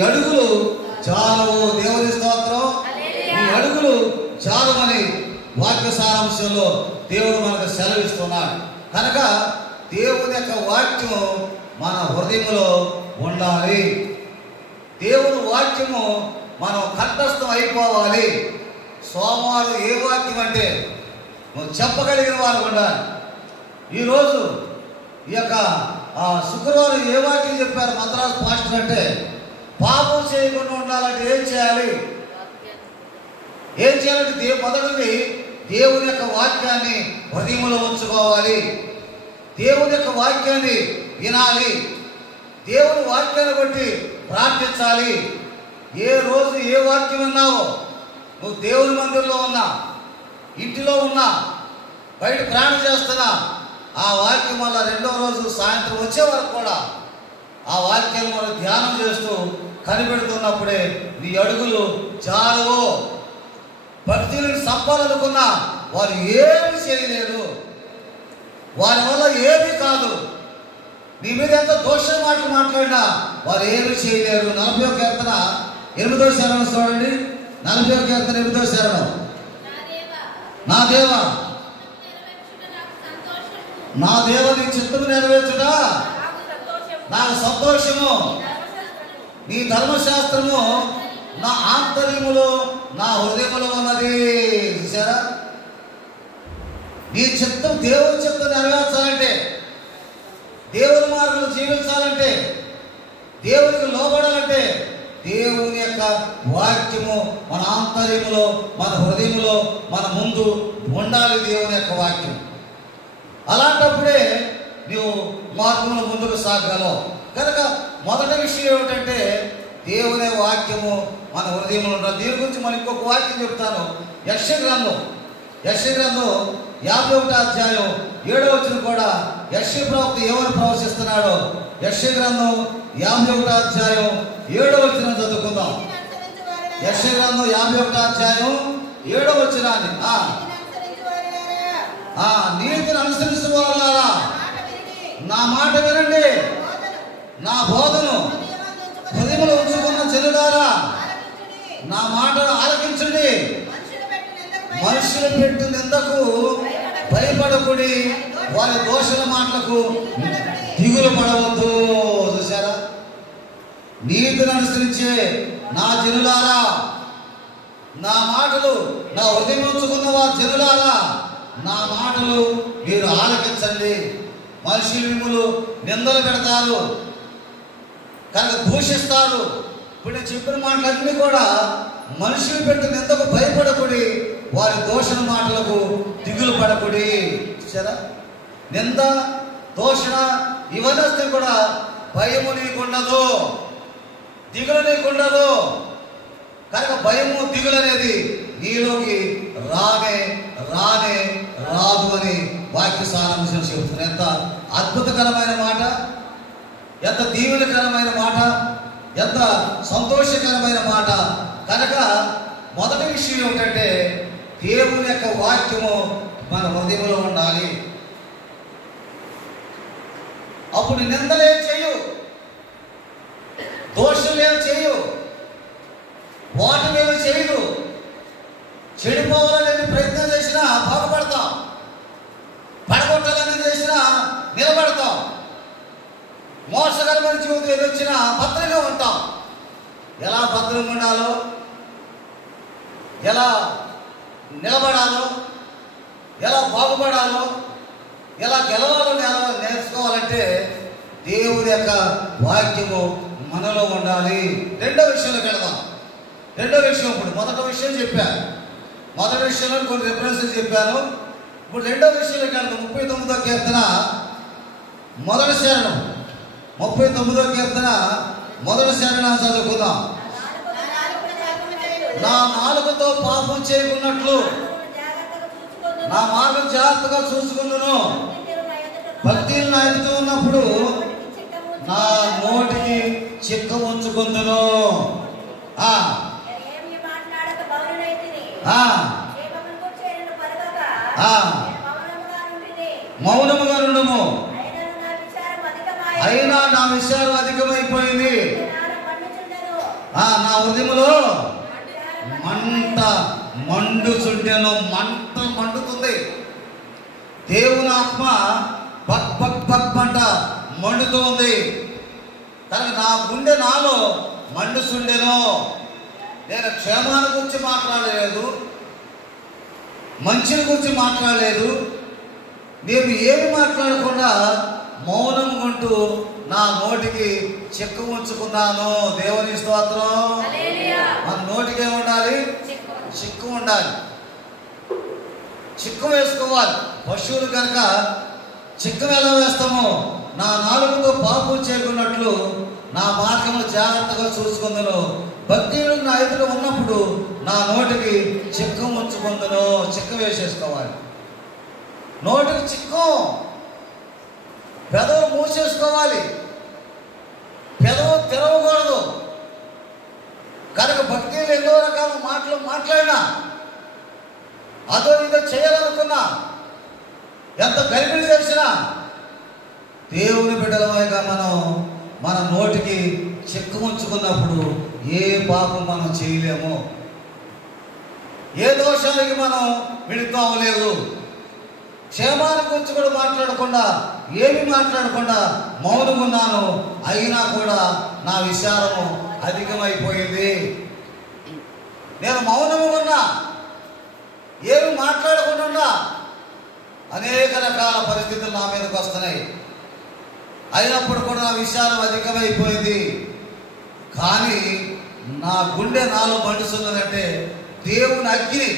అడుగులు చాలవు. దేవుని స్తోత్రం. ఈ అడుగులు చాలవని వాక్య సారాంశంలో దేవుడు మనకు సెలవిస్తున్నాడు. కనుక దేవుని యొక్క వాక్యము మన హృదయంలో ఉండాలి. దేవుని వాక్యము మనం కంఠస్థం అయిపోవాలి. సోమవారం ఏ వాక్యం అంటే నువ్వు చెప్పగలిగిన వారు ఉండాలి. ఈరోజు ఈ యొక్క శుక్రవారం ఏ వాక్యం చెప్పారు మద్రాసు పాస్టర్ అంటే, పాపం చేయకుండా ఉండాలంటే ఏం చేయాలి? ఏం చేయాలంటే మొదటిది దేవుని యొక్క వాక్యాన్ని హృదయంలో ఉంచుకోవాలి. దేవుని యొక్క వాక్యాన్ని వినాలి. దేవుని వాక్యాన్ని బట్టి ప్రార్థించాలి. ఏ రోజు ఏ వాక్యం విన్నావో, నువ్వు దేవుని మందిరంలో ఉన్నా, ఇంటిలో ఉన్నా, బయట ప్రయాణం చేస్తున్నా, ఆ వాక్యం వల్ల రెండో రోజు సాయంత్రం వచ్చే వరకు కూడా ఆ వాక్యాన్ని మనం ధ్యానం చేస్తూ కనిపెడుతున్నప్పుడే నీ అడుగులు చాలవు. భక్తులను సంపాదనుకున్నా వారు ఏమి చేయలేరు. వారి వల్ల ఏమీ కాదు. నీ మీద ఎంత దోషం మాటలు మాట్లాడినా వారు ఏమి చేయలేరు. 40వ కీర్తన 8వ శరణం చూడండి. 40వ కీర్తన 8వ శరణం. నా దేవా, నా దేవ నీ చిత్తము నెరవేర్చుట నాకు సంతోషము. నీ ధర్మశాస్త్రము నా ఆంతర్యములో నా హృదయములో ఉన్నది. చూసారా? నీ చిత్తం, దేవుని చిత్తం నెరవేర్చాలంటే, దేవుని మార్గంలో జీవించాలంటే, దేవునికి లోబడాలంటే దేవుని యొక్క వాక్యము మన ఆంతర్యములో, మన హృదయములో, మన ముందు ఉండాలి. దేవుని యొక్క వాక్యం. అలాంటప్పుడే నువ్వు మార్గంలో ముందుకు సాగలవు. కనుక మొదటి విషయం ఏమిటంటే దేవుని వాక్యము మన హృదయంలో ఉండాలి. దీని గురించి మనం ఇంకొక వాక్యం చెప్తాను. యెషయా గ్రంథం 51వ అధ్యాయం 7వ వచనం కూడా యెషయా ప్రవక్త ఏమని ప్రవచిస్తున్నాడో, యెషయా గ్రంథం 51వ అధ్యాయం 7వ వచనం చదువుకుందాం. యెషయా గ్రంథం 51వ అధ్యాయం 7వ వచనాన్ని, నీతిని అనుసరిస్తున్న వారులారా నా మాట వినండి, నా బోధను హృదయంలో ఉంచుకున్న జనులారా నా మాటను ఆలకించండి. మనుషులు పెట్టు నిందకు భయపడకుడి, వారి దోషుల మాటలకు దిగులు పడవద్దు. చూసారా? నీతిని అనుసరించే నా జనులారా, నా మాటలు నా హృదయం ఉంచుకున్న వారి జనులారా నా మాటలు మీరు ఆలకించండి. మనుషులు మిమ్మల్ని నిందలు పెడతారు, కనుక దూషిస్తారు. ఇప్పుడు నేను చెప్పిన మాటలన్నీ కూడా మనుషులు పెట్టి నిందకు భయపడకుడి, వారి దోషణ మాటలకు దిగులు పడకుడి. సరే? నింద, దోషణ ఇవన్నీ వస్తే కూడా భయము నీకుండదు, దిగులు నీకుండదు. కనుక భయము, దిగులు అనేది నీలోకి రానే రాదు అని వాక్య సారాంశం చెబుతున్నారు. ఎంత అద్భుతకరమైన మాట, ఎంత దీవెనకరమైన మాట, ఎంత సంతోషకరమైన మాట. కనుక మొదటి విషయం ఏమిటంటే దేవుని యొక్క వాక్యము మన హృదయంలో ఉండాలి. అప్పుడు నిందలేం చేయు, దోషులేం చేయు, వాటినేమి చేయదు. చెడిపోవాలని ప్రయత్నం చేసినా బాగుపడతాం, పడగొట్టాలని చేసినా నిలబడతాం, మోసకరమైన జీవితం ఎదురొచ్చినా భద్రంగా ఉంటాం. ఎలా భద్రంగా ఉండాలో, ఎలా నిలబడాలో, ఎలా బాగుపడాలో, ఎలా గెలవాలో నేర్చుకోవాలంటే దేవుని యొక్క వాక్యము మనలో ఉండాలి. రెండో విషయంలోకి వెళదాం. రెండో విషయం, ఇప్పుడు మొదటి విషయం చెప్పాను, మొదటి విషయంలో కొన్ని రిఫరెన్సెస్ చెప్పాను. ఇప్పుడు రెండో విషయంలోకి వెళదాం. 39వ కీర్తన మొదటి శరణం, 39వ కీర్తన మొదటి శరణం చదువుకుందాం. నా నాలుకతో పాపం చేయకున్నట్లు నా మార్గం జాగ్రత్తగా చూసుకున్నాను. భక్తిని నా ఎదుట ఉన్నప్పుడు నా నోటికి చిక్క ఉంచుకుందును. మౌనముగా నుండుము, అయినా నా విచారం అధికమైపోయింది. నా హృదయములో మంట మండుచుండెను. మంట మండుతుంది. దేవుని ఆత్మ బక్ బక్ బక్ మంట మండుతూ ఉంది. కానీ నా గుండె నాలో మండుచుండెను. నేను క్షేమాన్ని గురించి మాట్లాడలేదు, మంచిని గురించి మాట్లాడలేదు. నేను ఏమి మాట్లాడకుండా మౌనం ఉంటూ నా నోటికి చెక్కు ఉంచుకున్నాను. దేవుని స్తోత్రం. మన నోటికి ఏమి ఉండాలి? చిక్కు ఉండాలి. చిక్కు వేసుకోవాలి. పశువులు కనుక చిక్కు ఎలా వేస్తామో, నా నాలుగుతో పాపం చేయకున్నట్లు నా మార్గములు జాగ్రత్తగా చూసుకుందును. భక్తులు నా ఎదుట ఉన్నప్పుడు నా నోటికి చిక్కు ఉంచుకుందును. చిక్కు వేసేసుకోవాలి. నోటికి చిక్కు, పెదవు మూసేసుకోవాలి. పెదవు తెరవకూడదు. కనుక భక్తులు ఎన్నో రకాల మాటలు మాట్లాడినా, అదో ఇదో చేయాలనుకున్నా, ఎంత గరిబిడి చేసినా, దేవుని బిడ్డలమైగా మనం మన నోటికి చెక్కు ఉంచుకున్నప్పుడు ఏ పాపం మనం చేయలేము, ఏ దోషానికి మనం విడుతామలేదు. క్షేమాన్ని గురించి కూడా మాట్లాడకుండా, ఏమి మాట్లాడకుండా మౌనమున్నాను. అయినా కూడా నా విచారము అధికమైపోయింది. నేను మౌనము ఉన్నా, ఏమి మాట్లాడకుండా అనేక రకాల పరిస్థితులు నా మీదకి వస్తున్నాయి. అయినప్పుడు కూడా నా విషయాలు అధికమైపోయింది. కానీ నా గుండె నాలో మండుతున్నదంటే దేవుని అగ్ని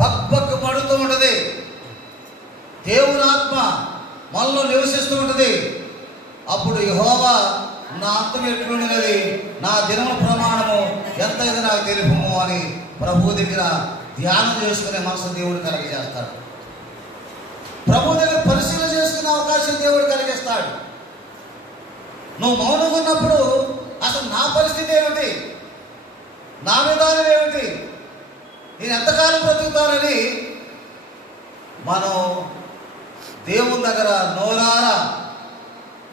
పక్కకు మండుతూ ఉంటుంది. దేవుని ఆత్మ మనలో నివసిస్తూ ఉంటుంది. అప్పుడు యెహోవా నా అంతం ఎట్లుండినది, నా దినము ప్రమాణము ఎంతైనా నాకు తెలుపుము అని ప్రభు దగ్గర ధ్యానం చేసుకునే మనసు దేవుడు కలిగజేస్తాడు. ప్రభు దగ్గర పరిశీలన చేసుకునే అవకాశం దేవుడు కలిగిస్తాడు. నువ్వు మౌనంగా ఉన్నప్పుడు అసలు నా పరిస్థితి ఏమిటి, నా విధానం ఏమిటి, నేను ఎంతకాలం బ్రతుకుతానని మనం దేవుని దగ్గర నోరారా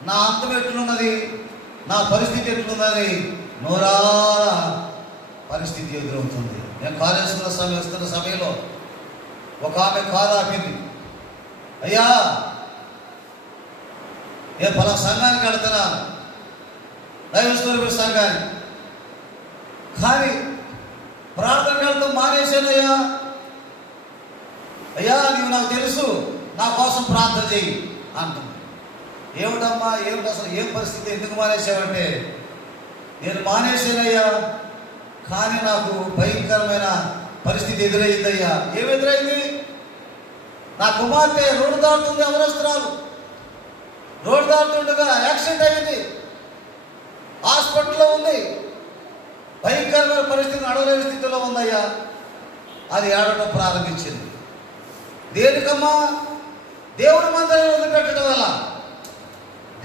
నా అంతం ఎట్లున్నది, నా పరిస్థితి ఎట్లున్నది నోరారా పరిస్థితి ఎదురవుతుంది. నేను కాలేజీలో వస్తున్న సమయంలో ఒక ఆమె కారు ఆపింది. అయ్యా, నేను పలా సంఘానికి వెళ్తున్నాను, దైవస్వరూప సంఘానికి, కానీ ప్రార్థనకి వెళ్తాం మానేశానయ్యా. అయ్యా, నీవు నాకు తెలుసు, నా కోసం ప్రార్థన చెయ్యి అంటుంది. ఏమిటమ్మా, ఏమిటి అసలు, ఏం పరిస్థితి, ఎందుకు మానేసావంటే, నేను మానేశానయ్యా, కానీ నాకు భయంకరమైన పరిస్థితి ఎదురైందయ్యా. ఏమి ఎదురైంది? నా కుమార్తె రోడ్డు దాటుతుంది, అవరస్తురాలు రోడ్డు దాటుతుండగా యాక్సిడెంట్ అయింది, హాస్పిటల్లో ఉంది, భయంకరమైన పరిస్థితి, నడవలేని స్థితిలో ఉందయ్యా. అది ఏడవడం ప్రారంభించింది. దేనికమ్మా? దేవుడి మందిరాన్ని వదిలిపెట్టడం వల్ల,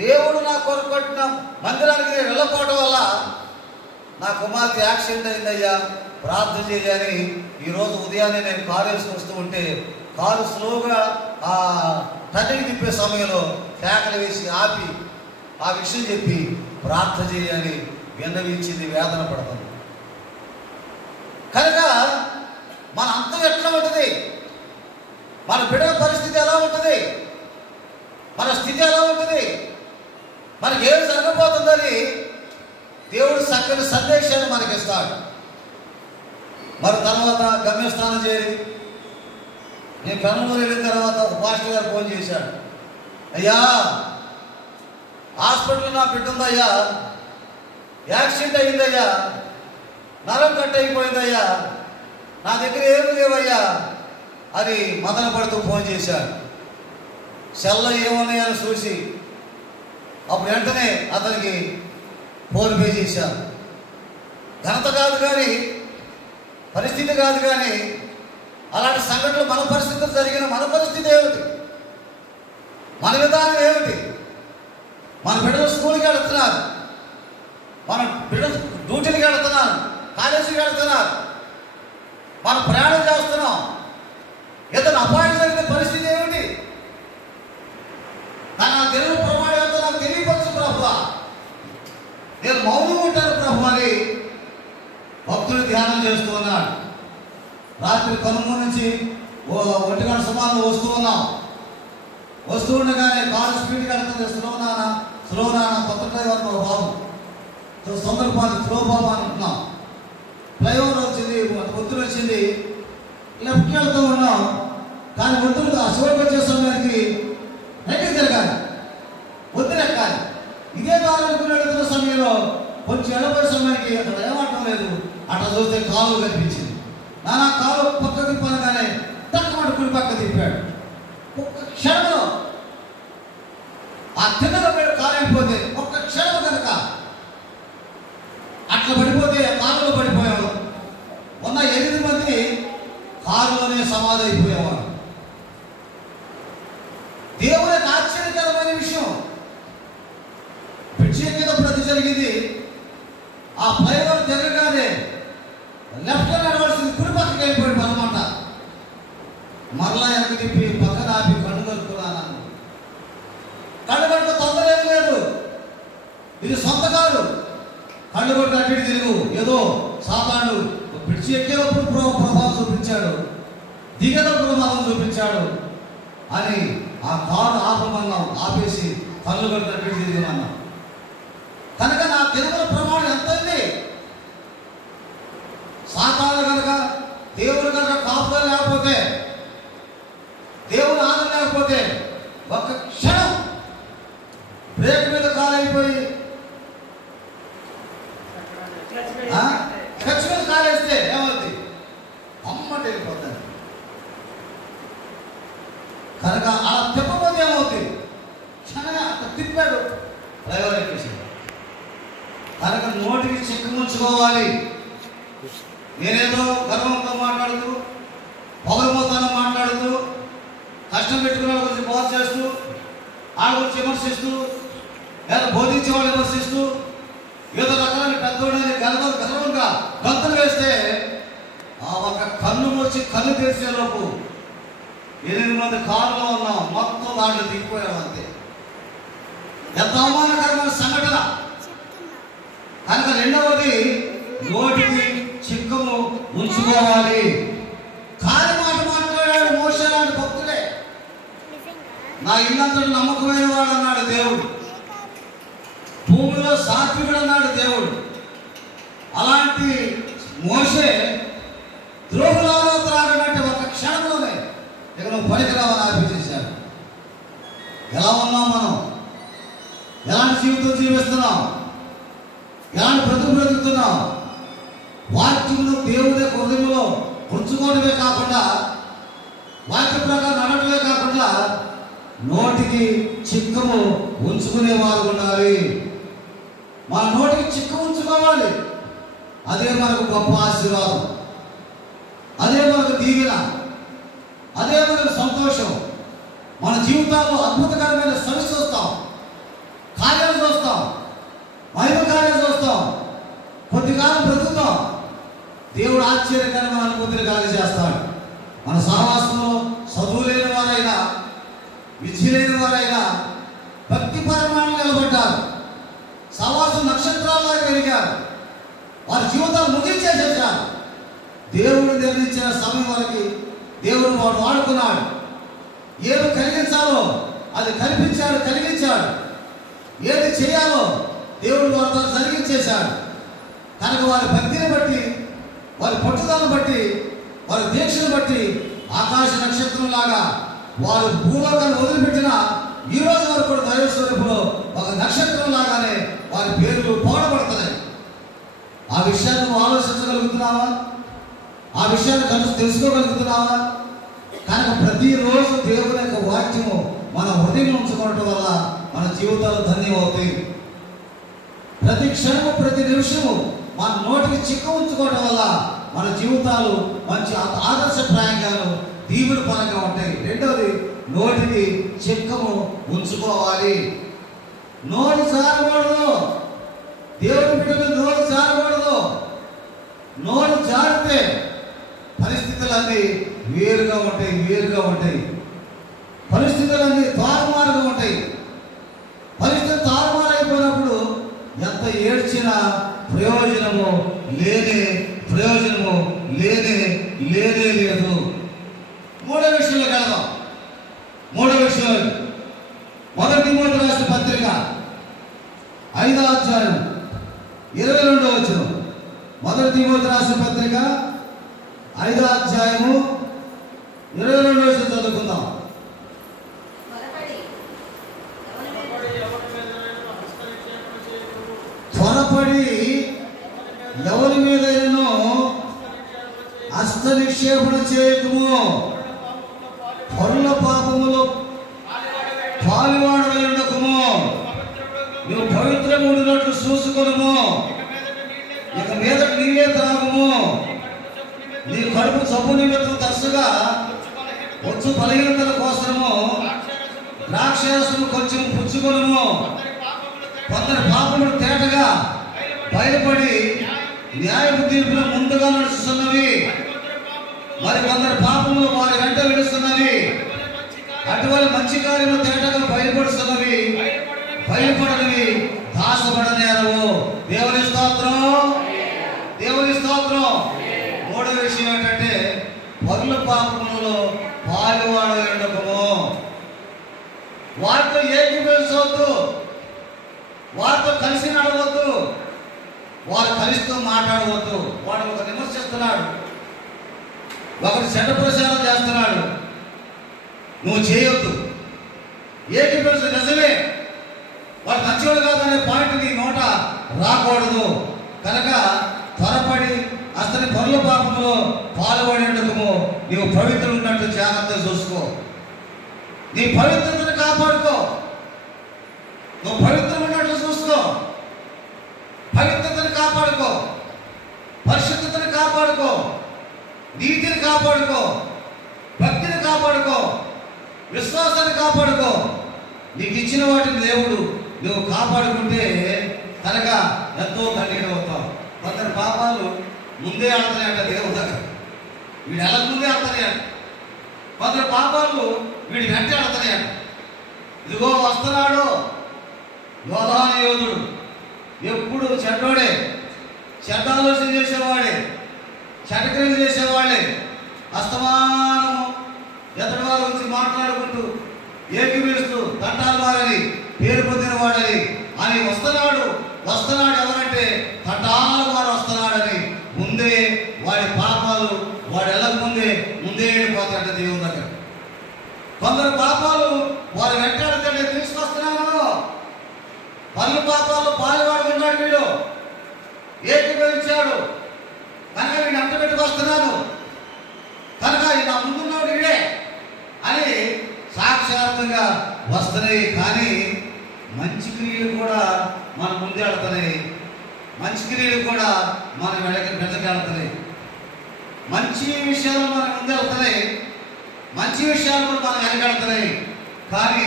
దేవుడు నా కొరకు కట్టిన మందిరానికి నేను వెళ్ళకపోవడం వల్ల నా కుమార్తె యాక్సిడెంట్ అయిందయ్యా, ప్రార్థన చేయని ఈరోజు ఉదయాన్నే నేను కారు వేసుకు వస్తూ ఉంటే కారు స్లోగా ఆ టర్నింగ్ తిప్పే సమయంలో కేకలు వేసి ఆపి ఆ విషయం చెప్పి ప్రార్థన చేయని విన్నవించింది, వేదన పడుతుంది. కనుక మన అంతం ఎట్లా ఉంటుంది, మన బిడ్డల పరిస్థితి ఎలా ఉంటుంది, మన స్థితి ఎలా ఉంటుంది, మనకి ఏం జరగబోతుందని దేవుడు చక్కని సందేశాన్ని మనకిస్తాడు. మరి తర్వాత గమ్యస్థానం చేరి నేను పెనమూరు వెళ్ళిన తర్వాత ఒక పాస్టర్ గారు ఫోన్ చేశాడు. అయ్యా, హాస్పిటల్లో నా బిడ్డ ఉందయ్యా, యాక్సిడెంట్ అయిందయ్యా, నరం కట్ అయిపోయిందయ్యా, నా దగ్గర ఏమి లేవయ్యా అని మదన పడుతూ ఫోన్ చేశాడు. సెల్లో ఏమున్నాయని చూసి అప్పుడు వెంటనే అతనికి ఫోన్ పే చేశాను. ఘనత కాదు కానీ, పరిస్థితి కాదు కానీ, అలాంటి సంఘటనలు మన పరిస్థితులు జరిగిన మన పరిస్థితి ఏమిటి, మన విధానం ఏమిటి? మన బిడ్డలు స్కూల్కి వెళుతున్నారు, మన బిడ్డలు డ్యూటీకి వెళుతున్నారు, కాలేజీకి వెళుతున్నారు, మనం ప్రయాణం చేస్తున్నాం, ఏదైనా అపాయం జరిగిన పరిస్థితి ఏమిటి? కానీ నా తెలుగు ప్రమాణం ఎంతో నాకు తెలియపరచు ప్రభువా, నేను మౌనం ఉంటాను ప్రభు అని ప్రయాణం చేస్తూ ఉన్నాడు. రాత్రి కనుమ నుంచి 1 గంట సుమారు వస్తూ ఉన్నాం. వస్తూ ఉండగానే కారు స్పీడ్గా వెళ్తుంది. స్లో నాన్న కొత్త డ్రైవర్ బాబు, తొందరపాటు స్లో బాబు అనుకుంటున్నాం. ఫ్లైఓవర్ వచ్చింది, ఒత్తిడి వచ్చింది, లెఫ్ట్కి వెళ్తూ ఉన్నాం. కానీ ఒత్తిడి ఆ చివరికి వచ్చే సమయానికి రైట్కి తిరగాలి, ఒత్తిడి ఎక్కాలి. ఇదే దారికి వెళుతున్న సమయంలో కొంచెం ఎడబోయే సమయానికి అక్కడ ఏమట్టం లేదు. అట్లా చూస్తే కాలు కనిపించింది. నాన్న కాలు పక్క తిప్పనగానే తక్కువ కుడి పక్క తిప్పాడు. ఒక్క క్షణంలో ఆ తిన్నగా మీరు కాలు అయిపోతే ఒక్క క్షణం కనుక అట్లా పడిపోతే కారులో పడిపోయాడు. ఉన్న 8 మంది కారులోనే సమాధి అయిపోయేవాడు. దేవునికి ఆశ్చర్యకరమైన విషయం, బ్రిడ్జి ఎక్కేటప్పుడు అది జరిగింది. ఆ ఫ్లైఓవర్ జరగగానే లెఫ్ట్ నడవలసింది కుడి పక్కకి వెళ్ళిపోయాడు అనమాట. మరలా వెనక్కి తిప్పి పక్కన ఆపి కళ్ళు కలుపుకున్నాను. కళ్ళు కట్టుకు తొందర ఏం లేదు, ఇది సొంత కారు. కళ్ళు కొట్టి అటు ఇటు తిరుగు, ఏదో సాతాను బ్రిడ్జి ఎక్కేటప్పుడు ప్రభావం చూపించాడు, దిగేటప్పుడు ప్రభావం చూపించాడు అని ఆ కారు ఆపమన్నాం. ఆపేసి కళ్ళు కొట్టి అటు ఇటు తిరిగిమన్నాం. కనుక నా తిరుగుల ప్రమాణం ఎంత ఉంది. సాతాను కనుక దేవుడు కనుక కాపుదల లేకపోతే, దేవుడు ఆదరణ లేకపోతే ఒక్క క్షణం బ్రేక్ మీద కాలైపోయి ఖర్చు మీద కాలేస్తే ఏమవుతుంది, అమ్మటి వెళ్ళిపోతుంది. కనుక అలా తిప్పకపోతే ఏమవుతుంది, క్షణంగా అట్లా తిప్పాడు, డ్రైవర్ ఎక్కేసాడు. కనుక నోటికి చిక్కు ముంచుకోవాలి. నేనేదో గర్వంతో మాట్లాడుతూ, పొగరమోతాను మాట్లాడుతూ, కష్టం పెట్టుకున్న వాళ్ళ గురించి బోధ చేస్తూ, వాళ్ళ గురించి విమర్శిస్తూ, లేదా బోధించే వాళ్ళు విమర్శిస్తూ, ఏదో రకాలని పెద్దోడని గర్వంగా గంతులు వేస్తే ఆ ఒక కన్ను మూసి కన్ను తెరిచేలోపు 8 మంది కారులో ఉన్నాం, మొత్తం దాంట్లో దిగిపోయాం. అంతే. ఎంత అవమానకరమైన సంఘటన. కనుక రెండవది, నోటికి చిక్కము ఉంచుకోవాలి. కాని మాట మాట్లాడాడు మోషే లాంటి భక్తుడే. నా ఇల్లంతటి నమ్మకమైన వాడు అన్నాడు దేవుడు, భూమిలో సాత్వికుడు అన్నాడు దేవుడు. అలాంటి మోషే ద్రోహులలో త్రాగనంటే ఒక క్షణంలోనే ఇక నువ్వు పనికిరావని ఆపించేశాడు. ఎలా ఉన్నాం మనం, ఎలాంటి జీవితం జీవిస్తున్నాం, ఎలాంటి బ్రతుకుతున్నాం. వాక్యమును దేవుని హృదయంలో ఉంచుకోవడమే కాకుండా, వాక్య ప్రకారం నడవడమే కాకుండా నోటికి చిక్కము ఉంచుకునేవారు ఉండాలి. మన నోటికి చిక్కు ఉంచుకోవాలి. అదే మనకు గొప్ప ఆశీర్వాదం, అదే మనకు దీవెన, అదే మనకు సంతోషం. మన జీవితాల్లో అద్భుతకరమైన సరి చూస్తాం, కార్యాలు చూస్తాం, మహిమ కార్యాలు చూస్తాం, కొద్దికాలం బ్రతుకుతాం. దేవుడు ఆశ్చర్యకరమైన అనుభూతిని కలుగజేస్తాడు. మన సహవాసంలో చదువు లేని వారైనా, విద్య లేని వారైనా భక్తి పరమాణం నిలబడ్డారు. సహవాసం నక్షత్రాల్లో పెరిగారు. వారి జీవితాలు ముగించేసేసారు. దేవుడు నిర్ణయించిన సమయం వరకు దేవుడు వాడు వాడుకున్నాడు. ఏది కలిగించాలో అది కలిగించాడు. ఏది చేయాలో దేవుడు వారితో జరిగించేశాడు. కనుక వారి భక్తిని బట్టి, వారి పట్టుదలను బట్టి, వారి దీక్షను బట్టి ఆకాశ నక్షత్రం లాగా వారు భూలోకాన్ని వదిలిపెట్టిన ఈ రోజు వరకు కూడా దైవ స్వరూపులో ఒక నక్షత్రం లాగానే వారి పేర్లు పోడబడుతున్నాయి. ఆ విషయాన్ని నువ్వు ఆలోచించగలుగుతున్నావా? ఆ విషయాన్ని తెలుసుకోగలుగుతున్నావా? కనుక ప్రతిరోజు దేవుని యొక్క వాక్యము మన హృదయం ఉంచుకోవటం వల్ల మన జీవితాలు ధన్యమవుతాయి. ప్రతి క్షణము, ప్రతి నిమిషము మన నోటికి చిక్క ఉంచుకోవడం వల్ల మన జీవితాలు మంచి ఆదర్శప్రాయంగాను దీవుల పరంగా ఉంటాయి. రెండవది, నోటికి చిక్కము ఉంచుకోవాలి. నోరు జారకూడదు. దేవుడి బిడ్డలు నోరు జారకూడదు. నోరు జారితే పరిస్థితులన్నీ వేరుగా ఉంటాయి. పరిస్థితులన్నీ తారుమారుగా ఉంటాయి. పరిస్థితి తారుమారైపోయినప్పుడు ఎంత ఏడ్చినా ప్రయోజనము లేని ప్రయోజనము లేనే లేదు. మూడో విషయంలోకి వెళదాం. మూడో విషయం, మొదటి తిమోతి రాసిన పత్రిక 5వ అధ్యాయం 22వ వచనం. మొదటి తిమోతి రాసిన పత్రిక 5వ అధ్యాయము 22వ వచనం చదువుకుందాం. త్వరపడి ఎవరి మీదైనను హస్త నిక్షేపణ చేయకము, పరుల పాపములో పాలువాడవై ఉండకము, నువ్వు పవిత్రముడినట్లు చూసుకొనుము, ఇక మీద నీళ్ళే త్రాగము, నీ కడుపు జబ్బు నిమిత్తం తరచుగా వచ్చు బలహీనతల కోసము ద్రాక్షరసము కొంచెం పుచ్చుకొనుము. కొందరు పాపములు తేటగా బయలుపడి న్యాయపు తీర్పులో ముందుగా నడుస్తున్నవి, మరి కొందరు పాపములు వారి వెంట విడుస్తున్నవి. అటువంటి మంచి కార్యములు తేటగా బయలుపడుతున్నవి, బయలుపడనివి దాసపడనేరవు. దేవుని స్తోత్రం, దేవుని స్తోత్రం. మూడో విషయం ఏంటంటే పరుల పాపములలో పాలువాడై ఉండకము. వారితో ఏకీభవించవద్దు, వారితో కలిసి నడవద్దు, వారు కలిస్తూ మాట్లాడవద్దు. వాడు ఒక విమర్శిస్తున్నాడు, ఒకరు చెడ్డ ప్రచారం చేస్తున్నాడు, నువ్వు చేయొద్దు. ఏకీభవించ నిజమే, వాడు మంచివాడు కాదనే పాయింట్ నీ నోట రాకూడదు. కనుక త్వరపడి అతని పరుల పాపంలో పాల్గొనేందుకు నీవు పవిత్రులు ఉన్నట్టు జాగ్రత్తగా చూసుకో. నీ పవిత్రతను కాపాడుకో, నువ్వు పవిత్రం ఉన్నట్లు చూసుకో. పవిత్రతను కాపాడుకో, పరిశుద్ధతను కాపాడుకో, నీతిని కాపాడుకో, భక్తిని కాపాడుకో, విశ్వాసాన్ని కాపాడుకో. నీకు ఇచ్చిన వాటిని దేవుడు నువ్వు కాపాడుకుంటే కనుక ఎంతో తండ్రి అవుతావు. కొందరు పాపాలు ముందే ఆడుతున్నాయంట దేవుడి దగ్గర, వీడు ఎలా ముందే ఆడుతున్నాయంట. కొందరు పాపాలు వీడి వెంటే ఆడుతున్నాయంట. ఇదిగో వస్తున్నాడు యోధాన యోధుడు, ఎప్పుడు చెడ్డోడే, చెడ్డ ఆలోచన చేసేవాడే, చెడ్డక్రియలు చేసేవాడే, అస్తమానం ఎతడి వారి గురించి మాట్లాడుకుంటూ ఏకీభవిస్తూ తంటాలు వారని పేరు పొందిన వాడని అని వస్తున్నాడు. ఎవరంటే తంటాల వారు వస్తున్నాడని ముందే వాడి పాపాలు వాడు వెళ్ళక ముందే వెళ్ళిపోతాడంట దేవుని దగ్గర. కొందరు పాపాలు వారు వెంటాడుతుంటే తీసుకొస్తున్నాను. పనుల పాపాల్లో పాలువాడుకున్నాడు వీడు, ఏకీభవించాడు కనుక వీడు అంట పెట్టుకొస్తున్నాను, కనుక నా ముందున్నాడు వీడే అని సాక్షాత్తుగా వస్తున్నాయి. కానీ మంచి క్రియలు కూడా మన ముందే ఆడుతున్నాయి, మంచి క్రియలు కూడా మన వెనకాడుతున్నాయి. మంచి విషయాలు మన ముందే వెళ్తున్నాయి, మంచి విషయాలు కూడా మనం వెనకాడుతున్నాయి. కానీ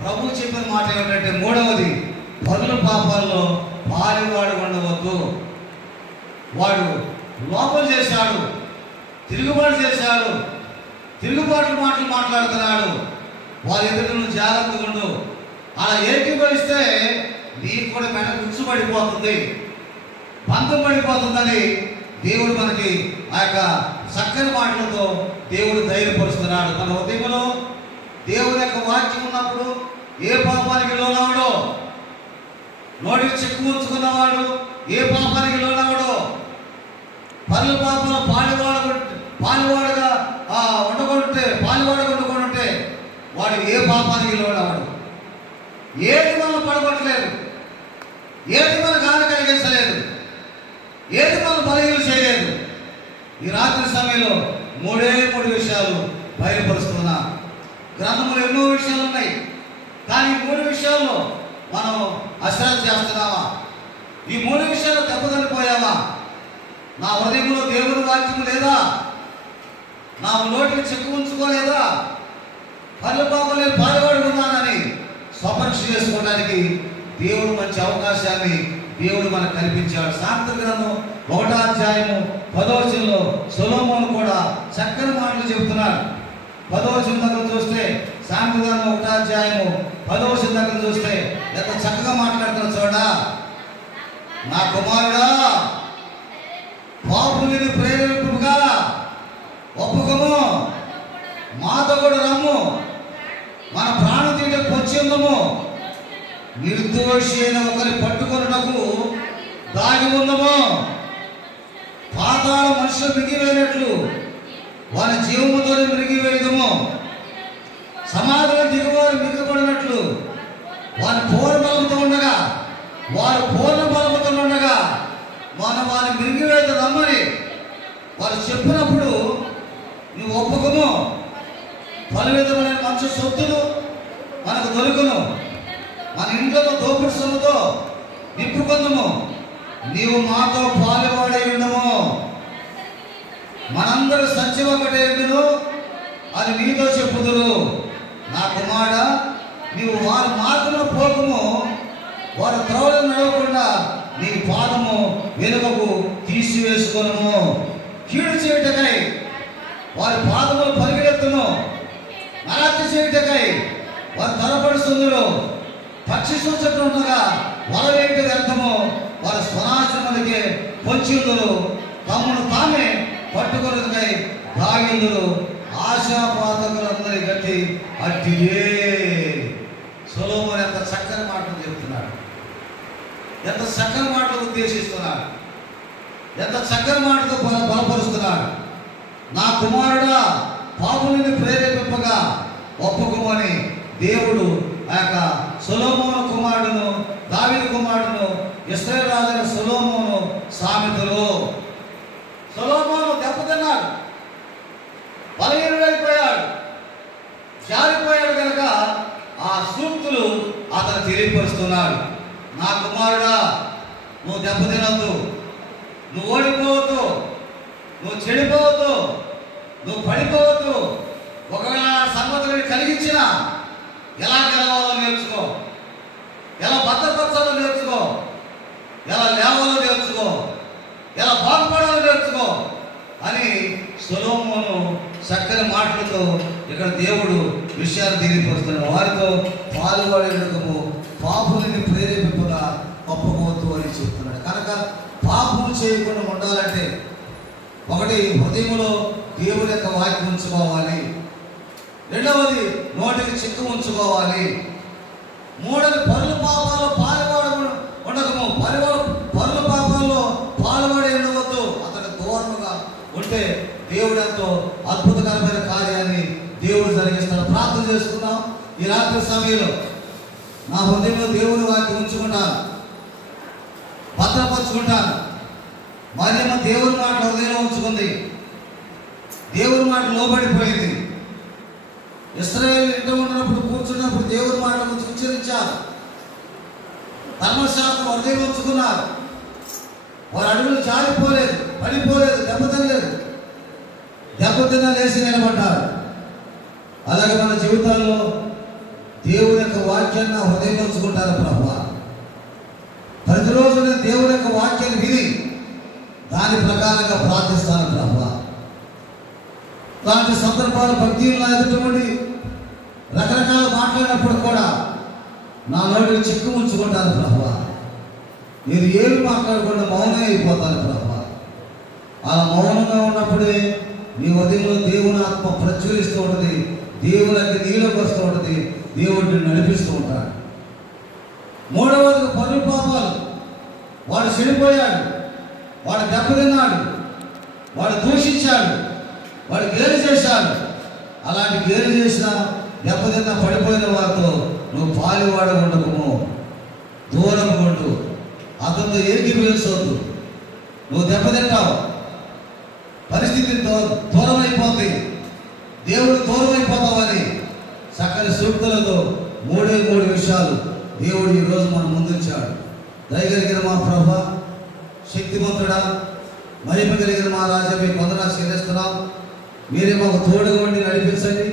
ప్రభు చెప్పిన మాట ఏమిటంటే మూడవది, పరుల పాపాల్లో పాలువాడు ఉండవద్దు. వాడు లోపం చేశాడు, తిరుగుబాటు చేశాడు, తిరుగుబాటు మాటలు మాట్లాడుతున్నాడు, వారి ఎదుట జాగ్రత్తగా ఉండు. అలా ఏకీభవిస్తే నీకు కూడా మెడ గుచ్చుపడిపోతుంది, బంధం పడిపోతుందని దేవుడు మనకి ఆ యొక్క చక్కని మాటలతో దేవుడు ధైర్యపరుస్తున్నాడు. మన హృదయంలో దేవుని యొక్క వాక్యం ఉన్నప్పుడు ఏ పాపానికి లోనవడో, నోటికి చెక్కు ఉంచుకున్నవాడు ఏ పాపానికి లోనవడో, పనుల పాపాల పాలువాడుగా ఉండకుంటే వాడు ఏ పాపానికి లోనవాడు. ఏది మనం పడగొట్టలేదు, ఏది మన గాలి కలిగించలేదు, ఏది మనం బలహీన చేయలేదు. ఈ రాత్రి సమయంలో మూడు విషయాలు బయలుపరుస్తున్నా. గ్రంథంలో ఎన్నో విషయాలు ఉన్నాయి, కానీ ఈ 3 విషయాల్లో మనం అశ్రద్ధ చేస్తున్నావా? ఈ 3 విషయాలు దెబ్బతినిపోయావా? నా హృదయంలో దేవుని వాక్యం లేదా? నా నోటికి చెక్కు ఉంచుకోలేదా? పనుల పాపలే పాల్గొడుకున్నానని స్వపరీక్ష చేసుకోవడానికి దేవుడు మంచి అవకాశాన్ని దేవుడు మనకు కల్పించాడు. సామెతల గ్రంథం 1వ అధ్యాయము 10వ వచనంలో సొలొమోను కూడా చక్కని మాటలు చెబుతున్నాడు. 10వ వచనం దగ్గర చూస్తే, సామెతల గ్రంథం 1వ అధ్యాయము 10వ వచనం దగ్గర చూస్తే ఎంత చక్కగా మాట్లాడుతున్నాడు చూడా. నా కుమారుడా, పాపుని ఉందము. నిర్దోషి అయిన ఒకరి పట్టుకొనుటకు దాగి ఉందము. పాతాళ మనుషులు మిగిలినట్లు వారి జీవముతో మిగిలివేయదము. సమాధిలో దిగువారు మిగిలిపడినట్లు వారి పూర్ణ బలముతో ఉండగా మనం వారిని మిరిగివేద రమ్మని వారు చెప్పినప్పుడు నువ్వు ఒప్పుకోము. పలు విధమైన మంచి సొత్తులు మనకు దొరుకును. మన ఇంట్లో దోపుడు సొమ్ముతో నింపుకుందము. నీవు మాతో పాలువాడై ఉండము. మనందరూ సత్యం ఒకటే ఉండును అని నీతో చెప్పుదురు. నా కుమారుడ, నీవు వారి మార్గంలో పోకము. వారి త్రోవలను నడవకుండా నీ పాదము వెనుకకు తీసివేసుకొనుము. కీడు చేయుటకై వారి పాదములు పరిగెత్తును. నరహత్య చేయుటకై వారు త్వరపడుతుందురు. పక్షి సూచనలు ఉండగా వల వేయట వ్యర్థము. వారి స్వనాశనములకే పొంచుందురు. తమను తామే పట్టుకొనుటకై దాగిందురు. ఆశాపాతకులందరి గట్టి అట్టియే. సొలొమోను ఎంత చక్కని మాటలు చెప్తున్నాడు, ఎంత చక్కని మాటలు ఉద్దేశిస్తున్నాడు, ఎంత చక్కని మాటతో బలపరుస్తున్నాడు. నా కుమారుడా, పాపులని ప్రేరేపింపగా ఒప్పుకోమని దేవుడు ఆ యొక్క సొలొమోను కుమారుడును దావీదు కుమారుడును ఇశ్రాయేలు రాజైన సొలొమోను సామెతలు. సొలొమోను దెబ్బతిన్నాడు, బలహీనుడైపోయాడు, జారిపోయాడు కనుక ఆ సూక్తులు అతను తెలియపరుస్తున్నాడు. నా కుమారుడా, నువ్వు దెబ్బతినొద్దు, నువ్వు ఓడిపోవద్దు, నువ్వు చెడిపోవద్దు, నువ్వు పడిపోవద్దు. ఒకవేళ సంగతులను కలిగించిన ఎలా గెలవాలో నేర్చుకో, ఎలా భద్రపరచాలో నేర్చుకో, ఎలా లేవాలో నేర్చుకో, ఎలా బాగుపడాలో నేర్చుకో అని సొలొమోను చక్కని మాటలతో ఇక్కడ దేవుడు విషయాలు తెలియపరుస్తున్నాడు. వారితో పాల్గొనడము, పాపులని ప్రేరేపింపగా ఒప్పుకోవద్దు అని చెప్తున్నాడు. కనుక పాపము చేయకుండా ఉండాలంటే ఒకటి, హృదయంలో దేవుని యొక్క వాక్యం ఉంచుకోవాలి. రెండవది, నోటికి చిక్కు ఉంచుకోవాలి. మూడవది, పరుల పాపాల్లో ఉండకము. పరుల పాపాల్లో పాల్పడి ఉండవద్దు. అతనికి దూరంగా ఉంటే దేవుడు ఎంతో అద్భుతకరమైన కార్యాన్ని దేవుడు జరిగిస్తాడు. ప్రార్థన చేసుకున్నాం. ఈ రాత్రి సమయంలో నా హృదయంలో దేవుని వాక్యం ఉంచుకుంటాను, భద్రపరుచుకుంటాను. మరియమ్మ దేవుని మాట హృదయంలో ఉంచుకుంది, దేవుని మాట లోబడిపోయింది. ఇశ్రాయేలు ఇంట ఉన్నప్పుడు కూర్చున్నప్పుడు దేవుని మాట ఉచ్చరించారు, ధర్మశాస్త్రం హృదయం ఉంచుకున్నారు. వారి అడుగులు జారిపోలేదు, పడిపోలేదు, దెబ్బతినలేదు, దెబ్బతిన్న లేచి నిలబడ్డారు. అలాగే మన జీవితాల్లో దేవుని యొక్క వాక్యాన్ని హృదయం ఉంచుకుంటారు. ప్రభువా, ప్రతిరోజు నేను దేవుని యొక్క వాక్యాన్ని విని దాని ప్రకారంగా ప్రార్థిస్తాను. ప్రభువా, లాంటి సందర్భాలు భక్తులు ఎదుటి రకరకాల మాట్లాడినప్పుడు కూడా నా నోటికి చిక్కు ఉంచుకుంటాను. ప్రభువా, నేను ఏమి మాట్లాడకుండా మౌనం అయిపోతాను. ప్రభువా, అలా మౌనంగా ఉన్నప్పుడే నీ హృదయంలో దేవుని ఆత్మ ప్రజ్వలిస్తూ ఉంటుంది, దేవుని యొక్క నీలోకి వస్తూ ఉంటుంది, దేవుడిని నడిపిస్తూ ఉంటాడు. మూడవది, పరుల పాపాలు. వాడు చెడిపోయాడు, వాడు దెబ్బతిన్నాడు, వాడు దూషించాడు, వాడు గేలి చేశాడు. అలాంటి గేలి చేసిన, దెబ్బతిన్న, పడిపోయిన వారితో నువ్వు పాలివాడ ఉండకము, దూరం ఉండు. అతనితో ఏకీభవించవద్దు. నువ్వు దెబ్బతింటావు, పరిస్థితి దూరం అయిపోతుంది, దేవుడు దూరం అయిపోతావని చక్కని సూక్తులతో మూడు విషయాలు దేవుడు ఈరోజు మన ముందుంచాడు. దయగలిగిన మా ప్రభా, శక్తిమంతుడా, మహిమ కలిగిన మా రాజా, మీ కొందనాలు చెల్లిస్తున్నాం. మీరే మాకు తోడుగా ఉండి నడిపించండి,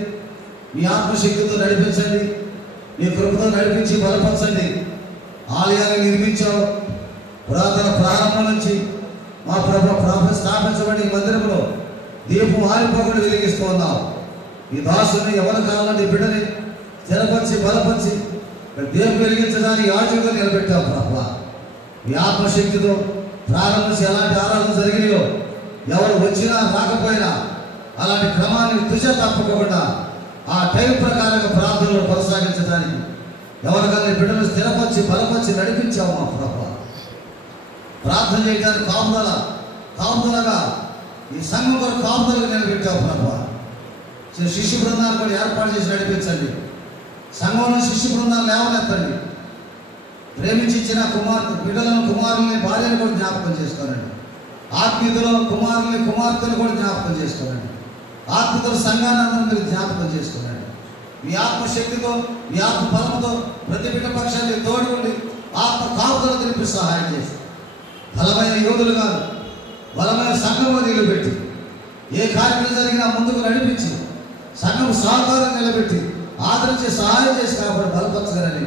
మీ ఆత్మశక్తితో నడిపించండి, మీ కృపతో నడిపించి బలపరచండి. ఆలయాన్ని నిర్మించావు, పురాతన ప్రారంభం నుంచి మా ప్రభు స్థాపించబడి ఈ మందిరంలో దీపం ఆరిపోకుండా వెలిగిస్తూ ఉన్నావు. ఈ దాసుని ఎవరి కావాలని బిడ్డని స్థిరపరిచి బలపరిచి దీపం వెలిగించడానికి యాజకులు నిలబెట్టావు. ప్రభు, ఈ ఆత్మశక్తితో ప్రారంభించి ఎలాంటి ఆరాధన జరిగినాయో, ఎవరు వచ్చినా రాకపోయినా అలాంటి క్రమాన్ని తుజ తప్పకుండా ఆ టైం ప్రకారంగా ప్రార్థనలు కొనసాగించడానికి ఎవరికల్ని బిడ్డలు స్థిరపరిచి బలపరిచి నడిపించావు మా ప్రభు. ప్రార్థన చేయడానికి కాపుదలగా ఈ సంఘం కొరకు కాపుదలకు నిలబెట్టావు ప్రభు. శిష్య బృందాన్ని కూడా ఏర్పాటు చేసి నడిపించండి. సంఘంలో శిష్య బృందాన్ని లేవనెత్తండి. ప్రేమించి ఇచ్చిన బిడ్డలను కుమారుల్ని భార్యను కూడా జ్ఞాపకం చేసుకోనండి. ఆత్మీయుల కుమారుల్ని కుమార్తెలు కూడా జ్ఞాపకం చేసుకోనండి. ఆత్మీయుల సంఘాన్ని అందరూ మీరు జ్ఞాపకం చేసుకోనండి. మీ ఆత్మశక్తితో మీ ఆత్మ బలంతో ప్రతి బిడ్డ పక్షాన్ని తోడుకుండి ఆత్మ కాపుదల తెలిపి సహాయం చేసి బలమైన యోధులు కాదు, బలమైన సంఘంలో నిలబెట్టి ఏ కార్యక్రమం జరిగినా ముందుకు నడిపించి సంఘం సహకారం నిలబెట్టి ఆదరించి సహాయం చేసి కాబట్టి బలపరచగలని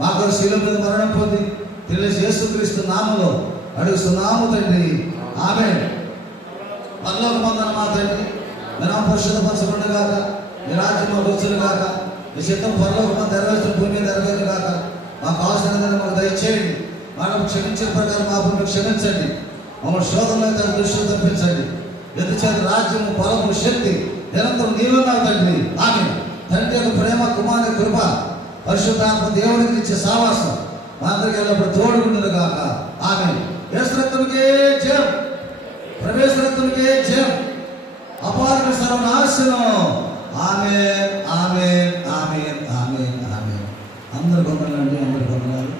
మా కొరకు శిలువ మీద మరణం పొంది తెలిసి యేసుక్రీస్తు నామములో అడుగుతున్నాము తండ్రి. ఆమేన్. పరలోకమందున్న మా తండ్రి, మీ నామం పరిశుద్ధపరచబడును గాక, మీ రాజ్యం మాకు వచ్చును గాక, మీ చిత్తం పరలోకమందు నెరవేర్చిన భూమి మీద నెరవేరును గాక. మాకు కావాల్సినదని మాకు దయచేయండి. మనం క్షమించిన ప్రకారం మా భూమిని క్షమించండి. మమ్మల్ని శోధనలో తన దృష్టిలో తప్పించండి. ఎందుచేత రాజ్యము బలము శక్తి నిరంతరం నీవే నాకు తండ్రి. ఆమేన్. తండ్రి యొక్క ప్రేమ, కుమారుని కృప, పరిశుద్ధాత్మ దేవునికి ఇచ్చే సావాసం మా అందరికీ ఎల్లప్పుడు తోడుకుంటుంది గాక. ఆమేన్. యేసు రక్తముకే జయం, ప్రవేశ రక్తముకే జయం, అపార సర్వనాశనం. ఆమేన్, ఆమేన్, ఆమేన్, ఆమేన్, ఆమేన్. అందరు కొందరండి, అందరు కొందరు.